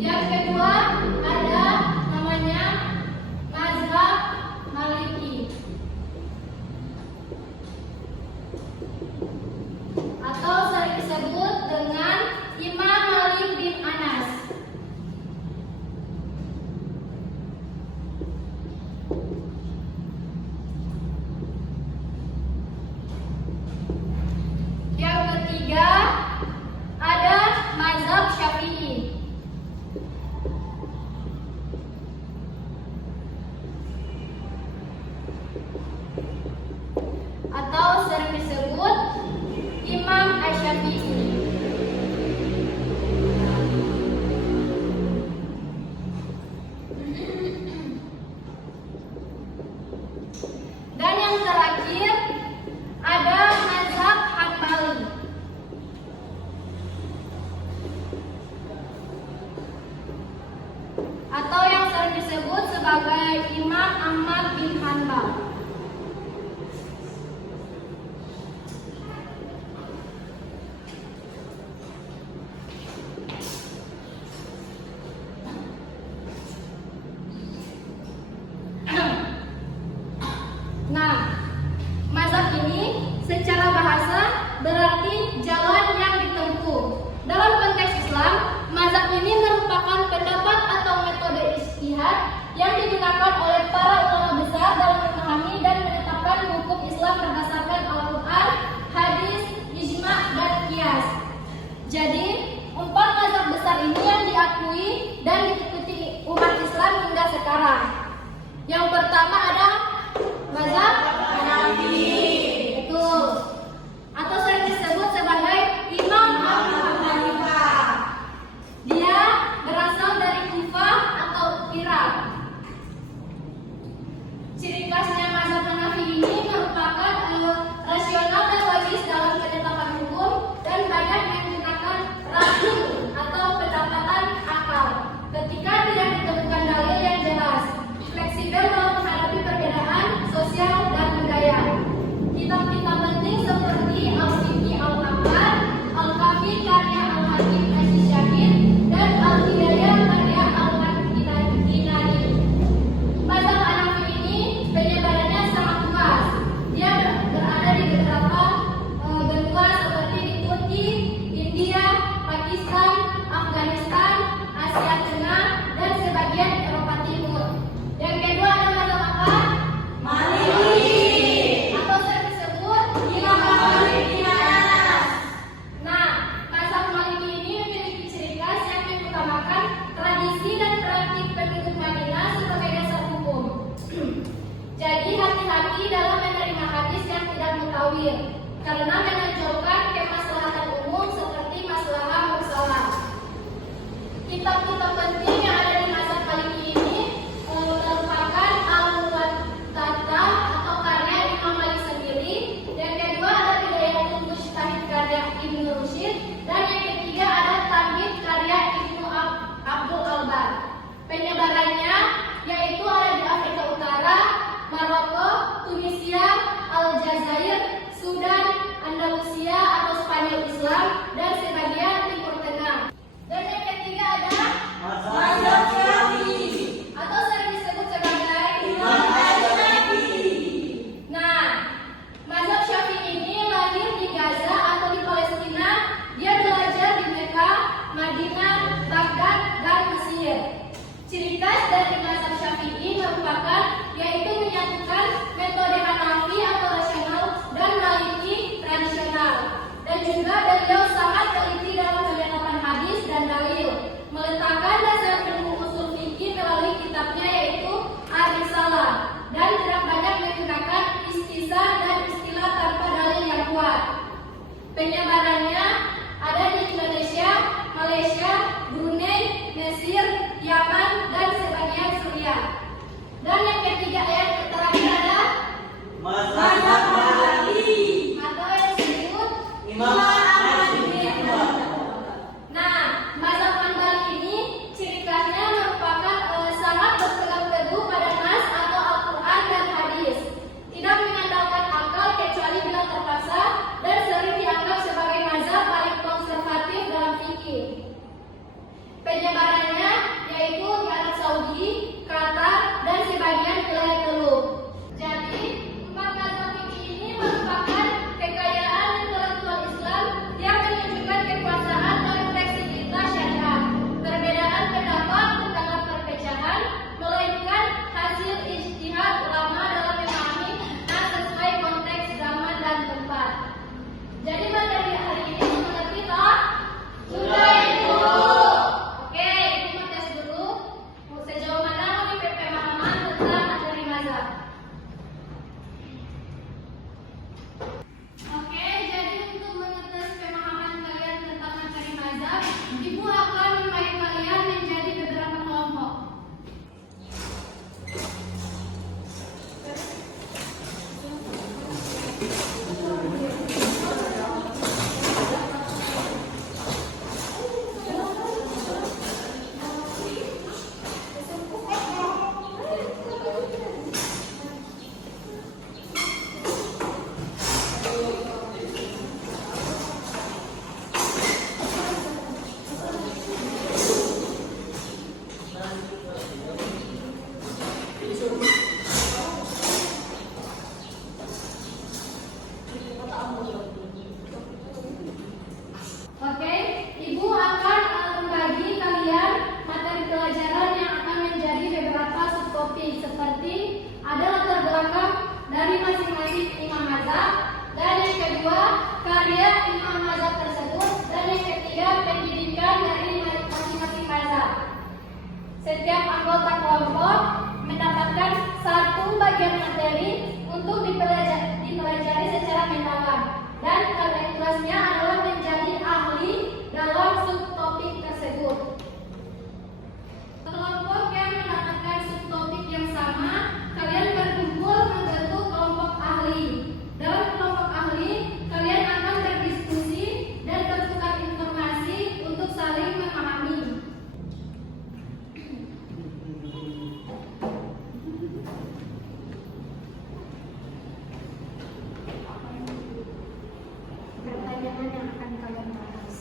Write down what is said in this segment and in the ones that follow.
Yang kedua ada namanya mazhab Maliki atau sering disebut dengan Imam Malik bin Anas. Yang ketiga ada mazhab Syafi'i atau sering disebut Imam Asy-Syafi'i. Dan yang terakhir ada mazhab Hambali atau yang sering disebut sebagai Imam Ahmad bin Hanbal. Nah, mazhab ini secara bahasa berarti jalan yang ditempuh. Dalam konteks Islam, mazhab ini merupakan pendapat atau metode ijtihad yang digunakan oleh para ulama besar dalam memahami dan menetapkan hukum Islam berdasarkan Al-Quran, hadis, ijma, dan qiyas. Jadi, 4 mazhab besar ini yang diakui dan diikuti umat Islam hingga sekarang. Yang pertama ada mazhab Hanafi, betul, atau sering disebut sebagai Imam Abu Hanifah. Dia berasal dari Kufah atau Irak. Ciri khasnya mazhab Hanafi ini merupakan rasional dan logis dalam penetapan hukum dan banyak menggunakan rasul atau pendapatan akal ketika tidak ditemukan dalil yang jelas, fleksibel dalam menghadapi perbedaan sosial dan budaya. Kitab-kitab penting seperti Al-Fiqh Al-Akbar, Al-Kafi karya Al-Hakim Asy-Syafi'i, dan Al-Hidayah karya Al-Ghinawi. Mazhab Hanafi ini penyebarannya sangat luas. Dia berada di beberapa benua seperti di Turki, India, Pakistan, Afghanistan, Asia Tengah, dan sebagian Eropa Timur. Yang kedua ada mazhab apa? Maliki atau sering disebut Imam Malik bin Anas. Nah, mazhab Maliki ini memiliki ciri khas yang mengutamakan tradisi dan praktik penduduk Madinah sebagai dasar hukum. Jadi hati-hati dalam menerima hadis yang tidak mutawil karena menonjolkan kemaslahatan umum seperti maslahah mursalah. Kitab-kitab penting yang ada di mazhab Maliki ini merupakan Al-Muwatta'ah atau karya Imam Malik sendiri. Yang kedua ada Bidayatul Mujtahid karya Ibnu Rusyd, dan yang ketiga ada Tamhid karya Ibnu Abdul Albar. Penyebarannya yaitu ada di Afrika Utara, Maroko, Tunisia, Aljazair, Sudan, Andalusia atau Spanyol Islam, dan sebagian Timur Tengah. Dan yang ketiga ada mazhab Syafi'i atau sering disebut sebagai Imam Asy-Syafi'i. Nah, mazhab Syafi'i ini lahir di Gaza atau di Palestina. Dia belajar di Mekah, Madinah, Baghdad, dan Mesir. Ciri khas dari mazhab Syafi'i merupakan yaitu menyatukan metode Hanafi atau rasional dan Maliki tradisional. Dan juga beliau sangat teliti dalam penetapan hadis dan dalil, meletakkan dasar ilmu usul fikih melalui kitabnya yaitu Ar-Risalah, dan tidak banyak menggunakan istisna dan istilah tanpa dalil yang kuat. Penyebarannya ada di Indonesia, Malaysia, Brunei, Mesir, Yaman, dan sebagian Suriah. Dan yang ketiga yang terakhir ada mazhab Maliki atau yang disebut Imam Ahmad bin Hanbal. Nah, mazhab Hanbali ini ciri khasnya merupakan sangat berpegang teguh pada nas atau Al-Quran dan hadis. materi untuk dipelajari secara mendalam, dan tugasnya adalah menjadi ahli dalam subtopik tersebut. Kelompok yang mendapatkan subtopik yang sama, kalian berkumpul membentuk kelompok ahli. Dalam kelompok ahli, kalian akan berdiskusi dan bertukar informasi untuk saling memahami. Pertanyaan yang akan kalian bahas.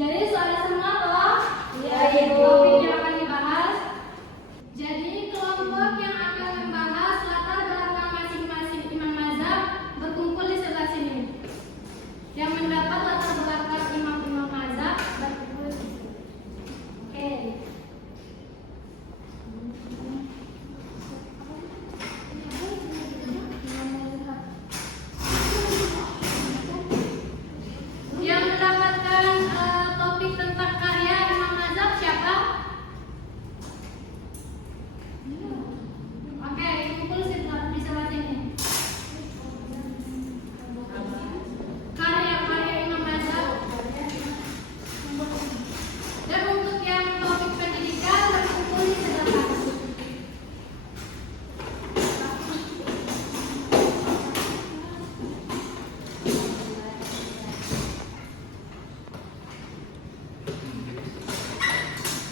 Jadi sudah semua toh? Iya, Ibu. Topik yang akan dibahas. Jadi kelompok yang akan membahas latar belakang masing-masing imam mazhab berkumpul di sebelah sini. Yang mendapat latar belakang imam-imam mazhab berkumpul di sini. Oke. Yang mendapatkan topik tentang karya imam mazhab siapa? Oke, kumpul di sebelah sini. Karya imam mazhab. Dan untuk yang topik pendidikan berkumpul di sebelah kanan.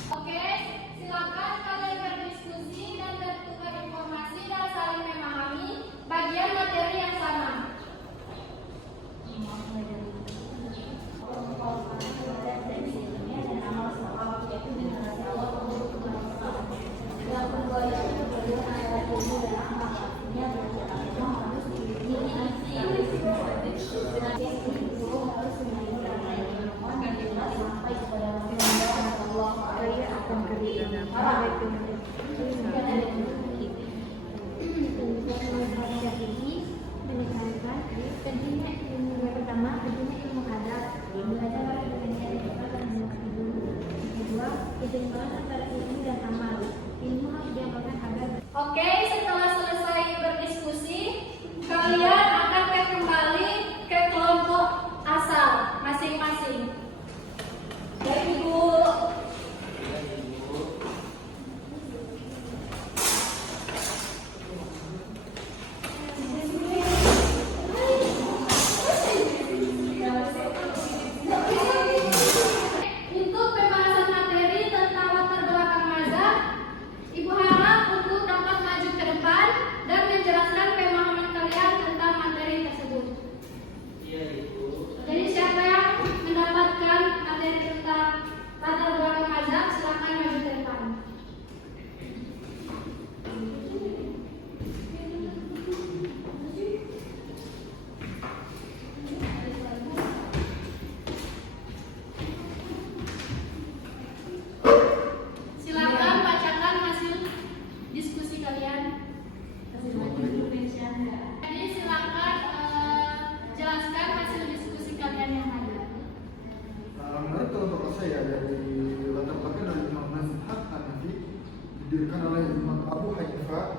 Oke, silakan kalian berdiskusi dan bertukar informasi dan saling memahami bagian materi yang sama. Oke, setelah selesai berdiskusi, kalian akan kembali ke kelompok asal masing-masing. Baik, Ibu. Untuk pembahasan materi tentang latar belakang mazhab, Ibu harap untuk dapat maju ke depan dan menjelaskan pemahaman kalian tentang materi tersebut. Iya, Ibu. Jadi siapa yang mendapatkan materi tentang latar belakang mazhab, silakan maju ke depan. Silakan bacakan hasil diskusi kalian. Jadi silakan jelaskan hasil diskusi kalian yang ada. Menurut kelompok saya dari latar belakang dari Imam Mazhab Hanafi didirikan oleh Imam Abu Hanifah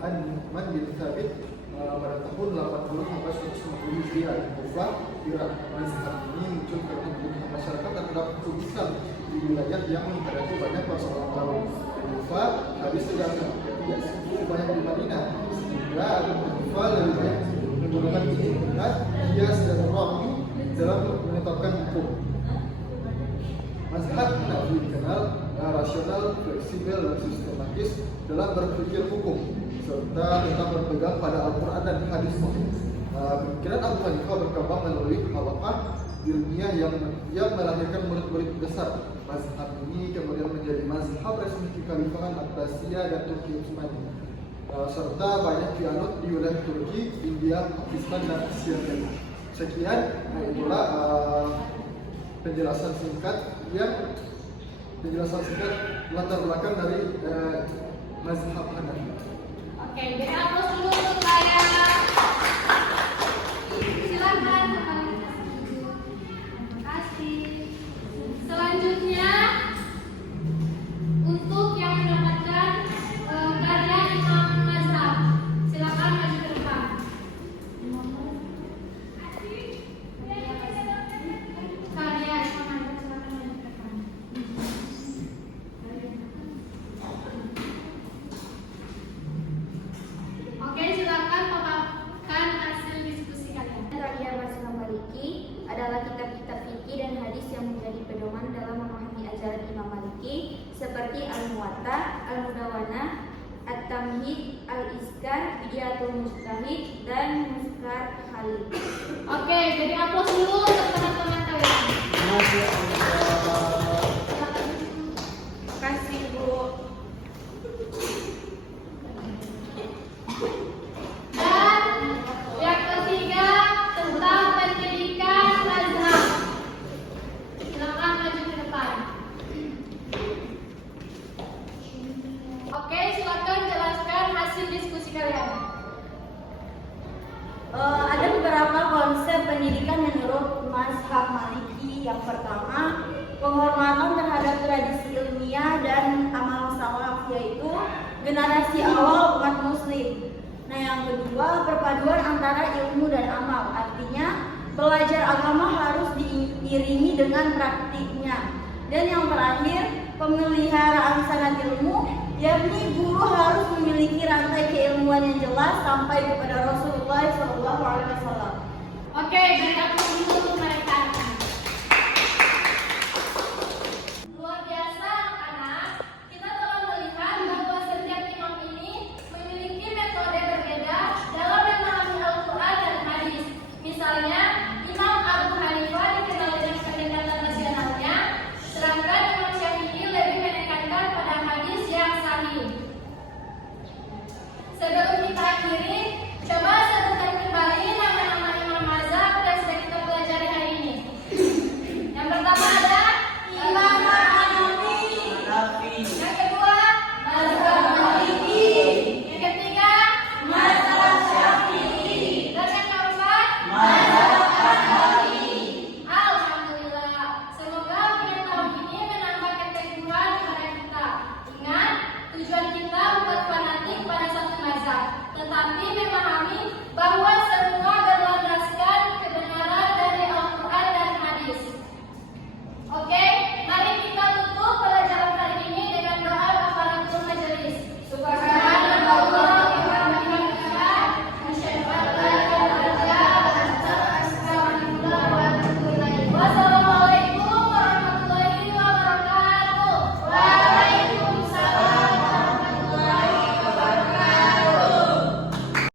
An-Nu'man bin Thabit pada tahun 80 sampai 150 Hijriah di Kufah, Irak. Mazhab ini muncul karena kebutuhan masyarakat terhadap hukum Islam di wilayah yang menghadapi banyak persoalan baru. Di Kufah, hadis tidak banyak di Madinah, sehingga Abu Hanifah lebih banyak menggunakan ijtihad, qiyas dan ra'yu dalam menetapkan hukum. Mazhab Hanafi dikenal rasional, fleksibel, dan sistematis dalam berpikir hukum, serta tetap berpegang pada Al-Quran dan hadis sahih. Pemikiran Abu Hanifah berkembang melalui halaqah ilmiah yang melahirkan murid-murid besar. Mazhab ini kemudian menjadi mazhab resmi kekhalifahan Abbasiyah dan Turki Utsmaniyah, serta banyak dianut di wilayah Turki, India, Pakistan, dan Asia Tenggara. Sekian, itulah penjelasan singkat yang penjelasan singkat latar belakang dari mazhab Hanafi. Oke, jadi aplaus dulu untuk saya. Silakan. Terima kasih. Selanjutnya untuk yang mendapatkan karya Imam Mazhab, silakan maju ke depan. Karya Imam Mazhab, silakan maju ke depan. Oke, silakan paparkan hasil diskusi kalian. Karya Mazhab Maliki adalah kitab-kitab fikih dan hadis yang menjadi pedoman dalam memahami ajaran Imam Maliki seperti Al-Muwatta, Al-Mudawwanah, At-Tamhid, Al-Izkar, Bidayatul Mujtahid, dan Muskar Khalil. Oke, jadi aplaus dulu untuk teman-teman kalian. Masya Allah. Terima kasih, Bu. Dan yang ketiga tentang pendidikan mazhab. Silakan maju ke depan. Oke, silakan jelaskan hasil diskusi kalian. Ada beberapa konsep pendidikan menurut Mazhab Maliki. Yang pertama, penghormatan terhadap tradisi ilmiah dan amal salaf, yaitu generasi awal umat muslim. Nah, yang kedua, perpaduan antara ilmu dan amal. Artinya, belajar agama harus diiringi dengan praktiknya. Dan yang terakhir, pemeliharaan sanad ilmu, yakni guru harus memiliki rantai keilmuan yang jelas sampai kepada Rasulullah SAW. Oke, dari aplaus dulu